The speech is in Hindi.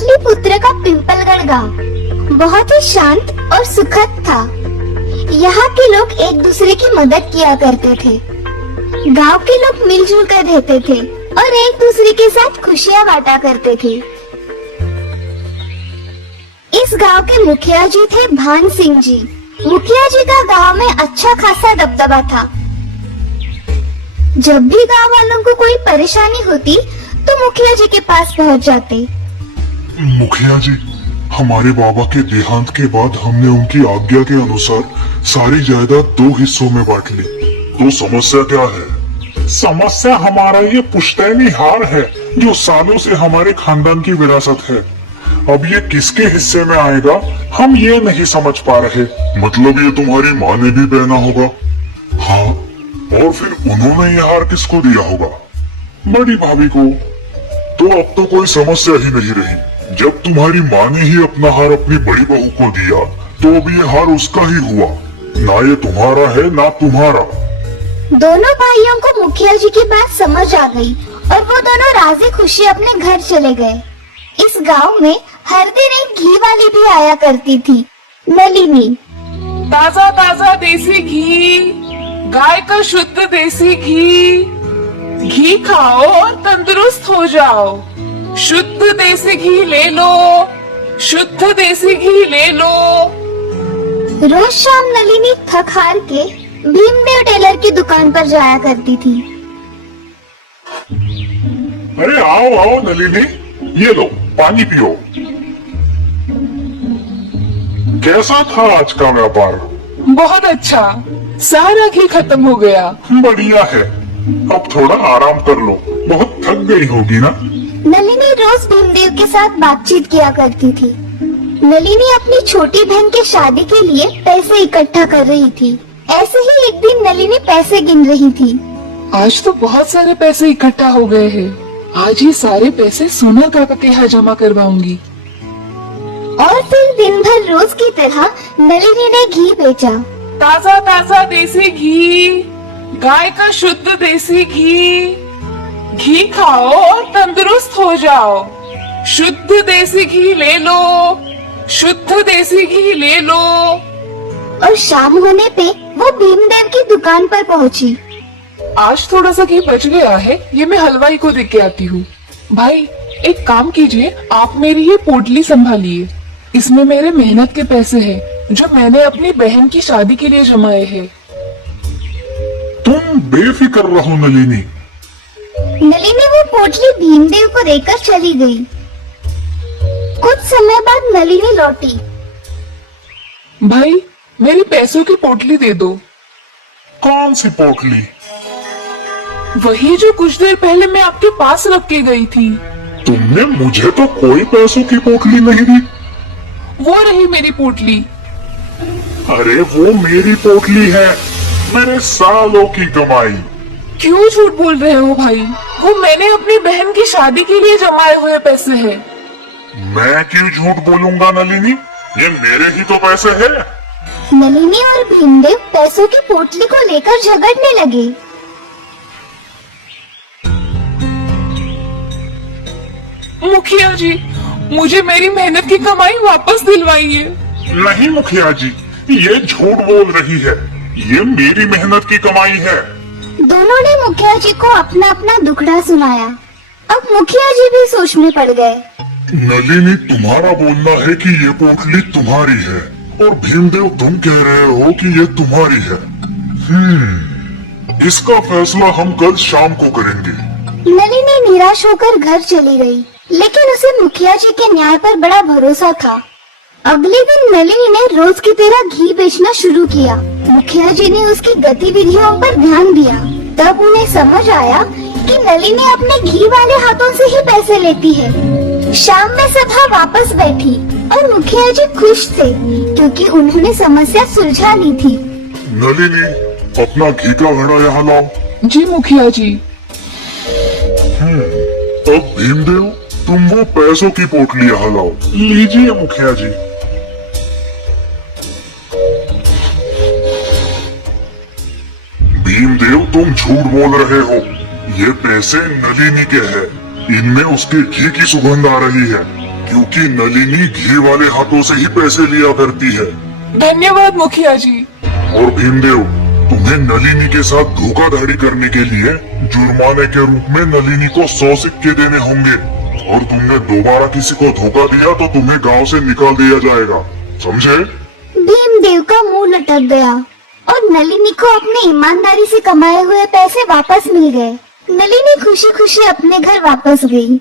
पाटलिपुत्र का पिंपलगढ़ गांव बहुत ही शांत और सुखद था। यहाँ के लोग एक दूसरे की मदद किया करते थे। गांव के लोग मिलजुल कर रहते थे और एक दूसरे के साथ खुशियाँ बांटा करते थे। इस गांव के मुखिया जी थे भान सिंह जी। मुखिया जी का गांव में अच्छा खासा दबदबा था। जब भी गांव वालों को कोई परेशानी होती तो मुखिया जी के पास पहुंच जाते। मुखिया जी, हमारे बाबा के देहांत के बाद हमने उनकी आज्ञा के अनुसार सारी जायदाद 2 हिस्सों में बांट ली। तो समस्या क्या है? समस्या हमारा ये पुश्तैनी हार है जो सालों से हमारे खानदान की विरासत है। अब ये किसके हिस्से में आएगा हम ये नहीं समझ पा रहे। मतलब ये तुम्हारी माँ ने भी पहना होगा? हाँ, और फिर उन्होंने ये हार किसको दिया होगा? बड़ी भाभी को। तो अब तो कोई समस्या ही नहीं रही। जब तुम्हारी माँ ने ही अपना हार अपनी बड़ी बहू को दिया तो अब ये हार उसका ही हुआ, ना ये तुम्हारा है ना तुम्हारा। दोनों भाइयों को मुखिया जी की बात समझ आ गई और वो दोनों राजी खुशी अपने घर चले गए। इस गांव में हर दिन एक घी वाली भी आया करती थी, नलिनी। ताजा ताजा देसी घी, गाय का शुद्ध देसी घी। घी खाओ और तंदुरुस्त हो जाओ। शुद्ध देसी घी ले लो, शुद्ध देसी घी ले लो। रोज शाम नलिनी थक हार के भीमदेव टेलर की दुकान पर जाया करती थी। अरे आओ आओ नलिनी, ये लो पानी पियो। कैसा था आज का व्यापार? बहुत अच्छा, सारा घी खत्म हो गया। बढ़िया है, अब थोड़ा आराम कर लो, बहुत थक गई होगी ना। नलिनी रोज भीमदेव के साथ बातचीत किया करती थी। नलिनी अपनी छोटी बहन की शादी के लिए पैसे इकट्ठा कर रही थी। ऐसे ही एक दिन नलिनी पैसे गिन रही थी। आज तो बहुत सारे पैसे इकट्ठा हो गए हैं। आज ही सारे पैसे सोना काका के यहाँ जमा करवाऊंगी। और फिर दिन भर रोज की तरह नलिनी ने घी बेचा। ताजा ताजा देसी घी, गाय का शुद्ध देसी घी। घी खाओ और तंदुरुस्त हो जाओ। शुद्ध देसी घी ले लो, शुद्ध देसी घी ले लो। और शाम होने पे वो भीमदेव की दुकान पर पहुंची। आज थोड़ा सा घी बच गया है, ये मैं हलवाई को दे के आती हूँ। भाई एक काम कीजिए, आप मेरी ये पोटली संभालिए। इसमें मेरे मेहनत के पैसे हैं जो मैंने अपनी बहन की शादी के लिए जमाए हैं। तुम बेफिक्र रहो नलिनी। नलिनी वो पोटली भीमदेव को देकर चली गई। कुछ समय बाद नलिनी लौटी। भाई मेरी पैसों की पोटली दे दो। कौन सी पोटली? वही जो कुछ देर पहले मैं आपके पास रख के गई थी। तुमने मुझे तो कोई पैसों की पोटली नहीं दी। वो रही मेरी पोटली। अरे वो मेरी पोटली है, मेरे सालों की कमाई। क्यों झूठ बोल रहे हो भाई? वो मैंने अपनी बहन की शादी के लिए जमाए हुए पैसे हैं। मैं क्यों झूठ बोलूंगा नलिनी, ये मेरे ही तो पैसे हैं। नलिनी और भीमदेव पैसों की पोटली को लेकर झगड़ने लगे। मुखिया जी, मुझे मेरी मेहनत की कमाई वापस दिलवाइए। नहीं मुखिया जी, ये झूठ बोल रही है, ये मेरी मेहनत की कमाई है। दोनों ने मुखिया जी को अपना अपना दुखड़ा सुनाया। अब मुखिया जी भी सोच में पड़ गए। नलिनी, तुम्हारा बोलना है कि ये पोटली तुम्हारी है और भीमदेव तुम कह रहे हो कि ये तुम्हारी है। इसका फैसला हम कल शाम को करेंगे। नलिनी निराश होकर घर चली गई, लेकिन उसे मुखिया जी के न्याय पर बड़ा भरोसा था। अगले दिन नलिनी ने रोज की तरह घी बेचना शुरू किया। मुखिया जी ने उसकी गतिविधियों पर ध्यान दिया। तब उन्हें समझ आया कि नलिनी अपने घी वाले हाथों से ही पैसे लेती है। शाम में सभा वापस बैठी और मुखिया जी खुश थे क्योंकि उन्होंने समस्या सुलझा ली थी। नलिनी, अपना घी का घड़ा यहाँ लाओ। जी मुखिया जी। अब भीमदेव, तुम वो पैसों की पोटली यहाँ लाओ। लीजिए मुखिया जी। भीमदेव, तुम झूठ बोल रहे हो। ये पैसे नलिनी के हैं। इनमें उसके घी की सुगंध आ रही है। क्योंकि नलिनी घी वाले हाथों से ही पैसे लिया करती है। धन्यवाद मुखिया जी। और भीमदेव, तुम्हें नलिनी के साथ धोखाधड़ी करने के लिए जुर्माने के रूप में नलिनी को 100 सिक्के देने होंगे, और तुमने दोबारा किसी को धोखा दिया तो तुम्हें गांव से निकाल दिया जाएगा, समझे? भीमदेव का मुंह लटक गया और नलिनी को अपनी ईमानदारी से कमाए हुए पैसे वापस मिल गए। नलिनी खुशी खुशी अपने घर वापस गई।